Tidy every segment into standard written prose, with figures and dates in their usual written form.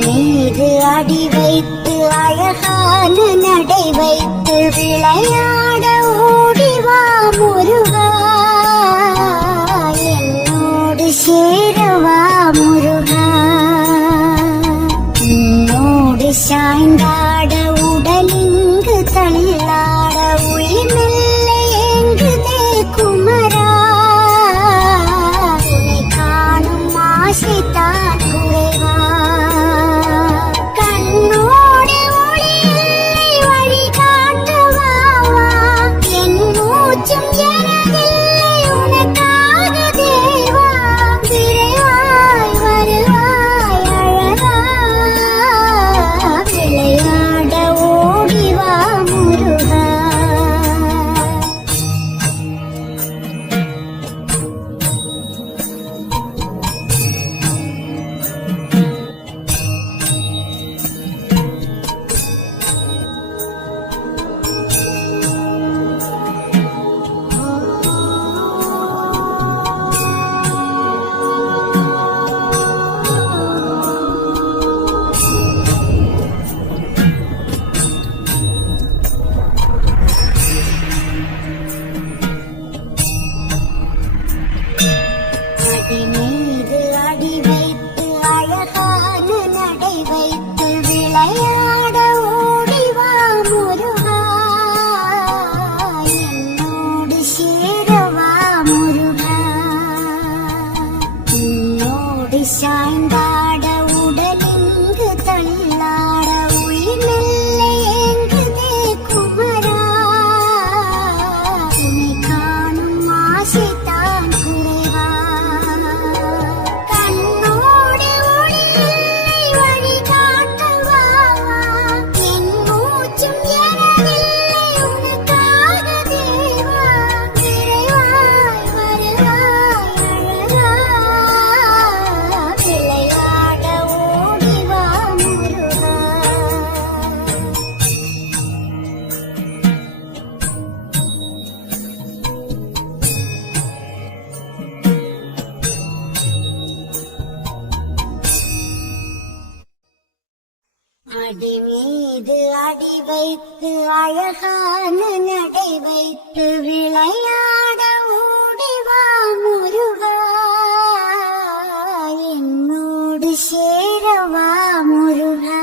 மீது அடி வைத்து அழகான நடை வைத்து விளையாட ஓடிவா முருகா, என்னோடு சேரவா முருகா. உன்னோடு சாய்ந்தாட உடலிங்கு தள்ளாட உயிர் மெல்ல ஏங்குதே குமரா, உன்னை காணும் ஆசைத்தான் குறைவா. மீது அடி வைத்து அழகான நடை வைத்து விளையாட ஓடிவா முருகா, என்னோடு சேரவா முருகா. உன்னோடு சாய்ந்தாட உடலிங்கு தள்ளாட உயிர் மெல்ல ஏங்குதே குமரா, உன்னை காணும் ஆசைத்தான் குறைவா. அடி மீது அடி வைத்து அழகான நடை வைத்து விளையாட ஓடிவா முருகா, என்னோடு சேரவா முருகா.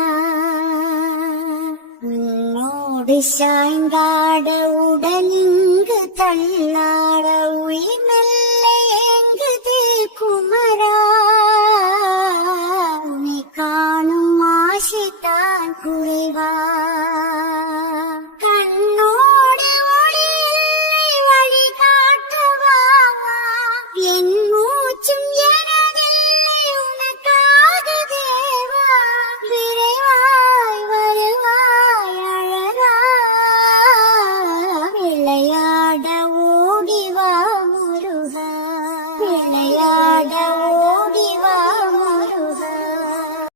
உன்னோடு சாய்ந்தாட உடலிங்கு தள்ளாட உயிர்